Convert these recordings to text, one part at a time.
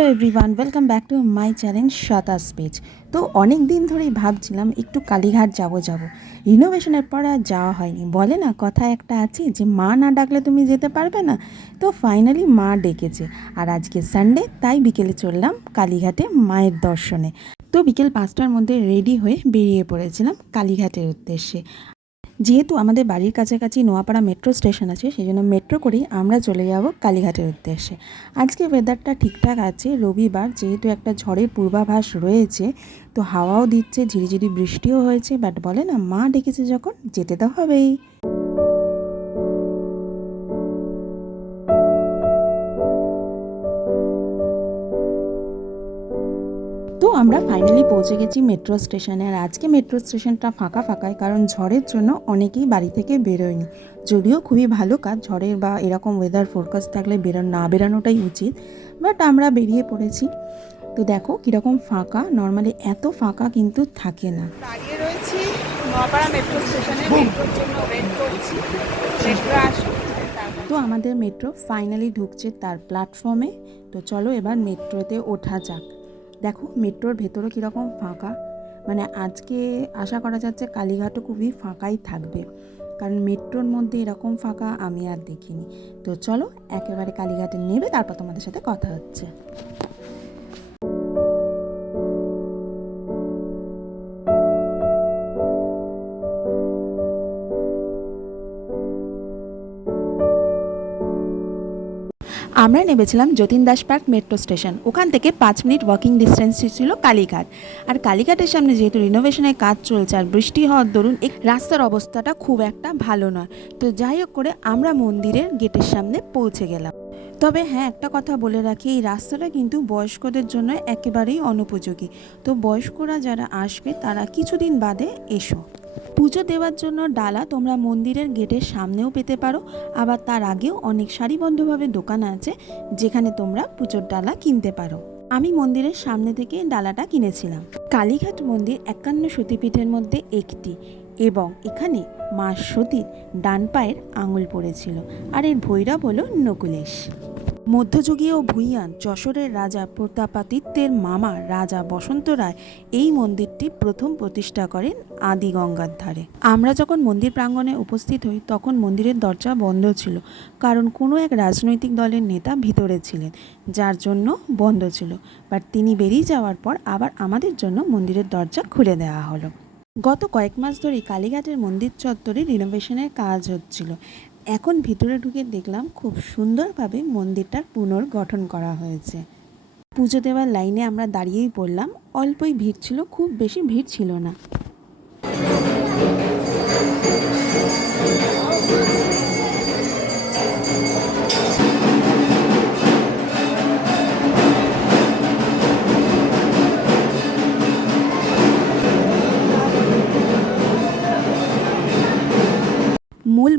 Everyone welcome back to my channel শতাস page তো অনেক দিন ধরেই ভাবছিলাম একটু কালীঘাট যাব যাব। রিনোভেশনের পর আর যাওয়া হয়নি। বলে না, কথা একটা আছে যে, মা না ডাকলে তুমি যেতে পারবে না? তো ফাইনালি মা ডেকেছে। আর আজকে সানডে তাই বিকেলে চললাম কালীঘাটে মায়ের দর্শনে। তো বিকেল পাঁচটার মধ্যে রেডি হয়ে বেরিয়ে পড়েছিলাম কালীঘাটের উদ্দেশ্যে। যেহেতু আমাদের বাড়ির কাছাকাছি নোয়াপাড়া মেট্রো স্টেশন আছে, সেই জন্য মেট্রো করেই আমরা চলে যাব কালীঘাটের উদ্দেশ্যে। আজকে ওয়েদারটা ঠিকঠাক আছে, রবিবার যেহেতু একটা ঝড়ের পূর্বাভাস রয়েছে, তো হাওয়াও দিচ্ছে, ঝিরিঝিরি বৃষ্টিও হয়েছে বাট বলে না, মা ডেকেছে যখন, যেতে তো হবেই। তো আমরা ফাইনালি পৌঁছে গেছি মেট্রো স্টেশনে আর আজকে মেট্রো স্টেশনটা ফাঁকা ফাঁকায় কারণ ঝড়ের জন্য অনেকেই বাড়ি থেকে বেরোয়নি। যদিও খুবই ভালো কাজ ঝড়ের বা এরকম ওয়েদার ফোরকাস্ট থাকলে বেরো না বেরানোটাই উচিত। বাট আমরা বেরিয়ে পড়েছি। তো দেখো কীরকম ফাঁকা নর্মালি এত ফাঁকা কিন্তু থাকে না। দাঁড়িয়ে রয়েছি নোয়াপাড়া মেট্রো স্টেশনে মেট্রোর জন্য ওয়েট করছি। মেট্রো তো আমাদের মেট্রো ফাইনালি ঢুকছে তার প্ল্যাটফর্মে তো চলো এবার মেট্রোতে ওঠা যাক। দেখো মেট্রোর ভেতরও কীরকম ফাঁকা। মানে আজকে আশা করা যাচ্ছে কালীঘাটও খুবই ফাঁকাই থাকবে। কারণ মেট্রোর মধ্যে এরকম ফাঁকা আমি আর দেখিনি। তো চলো, একেবারে কালীঘাটে নেবে তারপর তোমাদের সাথে কথা হচ্ছে। আমরা নেমেছিলাম Jatin Das park metro station. ওখান থেকে পাঁচ মিনিট ওয়াকিং ডিস্টেন্সে ছিল কালীঘাট। আর কালীঘাটের সামনে যেহেতু রিনোভেশনের কাজ চলছে আর বৃষ্টি হওয়ার দরুন এই রাস্তার অবস্থাটা খুব একটা ভালো নয়। তো যাই হোক করে আমরা মন্দিরের গেটের সামনে পৌঁছে গেলাম। তবে হ্যাঁ একটা কথা বলে রাখি, এই রাস্তাটা কিন্তু বয়স্কদের জন্য একেবারেই অনুপযোগী। তো বয়স্করা যারা আসবে, তারা কিছুদিন বাদে এসো। পুজো দেওয়ার জন্য ডালা তোমরা মন্দিরের গেটের সামনেও পেতে পারো। আবার তার আগেও অনেক সারিবদ্ধভাবে দোকান আছে, যেখানে তোমরা পুজোর ডালা কিনতে পারো। আমি মন্দিরের সামনে থেকে ডালাটা কিনেছিলাম। কালীঘাট মন্দির একান্ন সতীপীঠের মধ্যে একটি এবং এখানে মা সতীর ডান পায়ের আঙুল পড়েছিল, আর এর ভৈরব হলো নকুলেশ। মধ্যযুগীয় ভূঁইয়ান যশোরের রাজা প্রতাপাদিত্যের মামা রাজা বসন্ত রায় এই মন্দিরটি প্রথম প্রতিষ্ঠা করেন আদি গঙ্গার ধারে। আমরা যখন মন্দির প্রাঙ্গণে উপস্থিত হই, তখন মন্দিরের দরজা বন্ধ ছিল, কারণ কোনো এক রাজনৈতিক দলের নেতা ভিতরে ছিলেন, যার জন্য বন্ধ ছিল। বাট তিনি বেরিয়ে যাওয়ার পর আবার আমাদের জন্য মন্দিরের দরজা খুলে দেওয়া হলো। গত কয়েক মাস ধরেই কালীঘাটের মন্দির চত্বরে রিনোভেশনের কাজ হচ্ছিল। এখন ভিতরে ঢুকে দেখলাম খুব সুন্দরভাবে মন্দিরটার পুনর্গঠন করা হয়েছে। পুজো দেওয়ার লাইনে আমরা দাঁড়িয়েই পড়লাম, অল্পই ভিড় ছিল, খুব বেশি ভিড় ছিল না।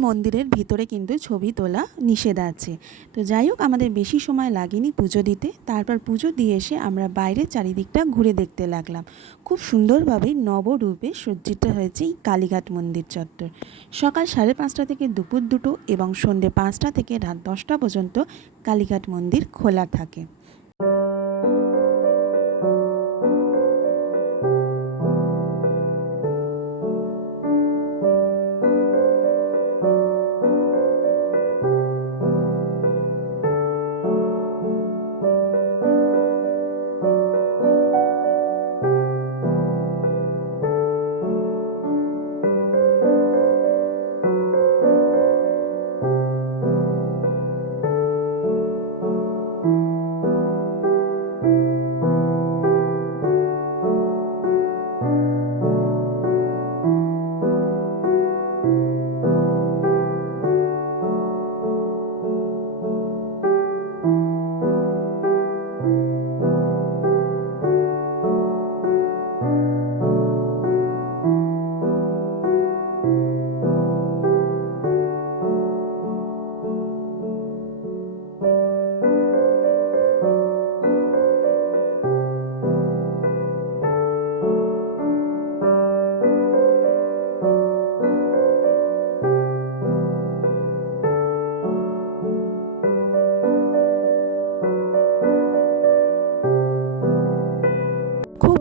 মন্দিরের ভিতরে কিন্তু ছবি তোলা নিষেধ আছে। তো যাই হোক, আমাদের বেশি সময় লাগেনি পুজো দিতে। তারপর পুজো দিয়ে এসে আমরা বাইরে চারিদিকটা ঘুরে দেখতে লাগলাম। খুব সুন্দরভাবে নবরূপে সজ্জিত হয়েছে এই কালীঘাট মন্দির চত্বর। সকাল সাড়ে পাঁচটা থেকে দুপুর দুটো এবং সন্ধ্যে পাঁচটা থেকে রাত দশটা পর্যন্ত কালীঘাট মন্দির খোলা থাকে।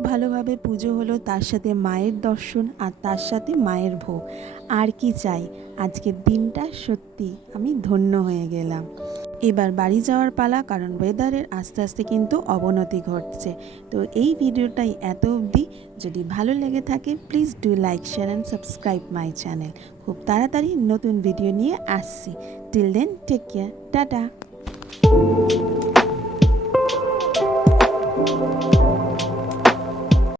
ভালোভাবে পুজো হলো, তার সাথে মায়ের দর্শন আর তার সাথে মায়ের ভোগ। আর কি চাই? আজকের দিনটা সত্যি আমি ধন্য হয়ে গেলাম। এবার বাড়ি যাওয়ার পালা, কারণ ওয়েদারের আস্তে আস্তে কিন্তু অবনতি ঘটছে। তো এই ভিডিওটাই এত অবধি। যদি ভালো লেগে থাকে please do like share and subscribe my channel খুব তাড়াতাড়ি নতুন ভিডিও নিয়ে আসছি। Till then take care tata!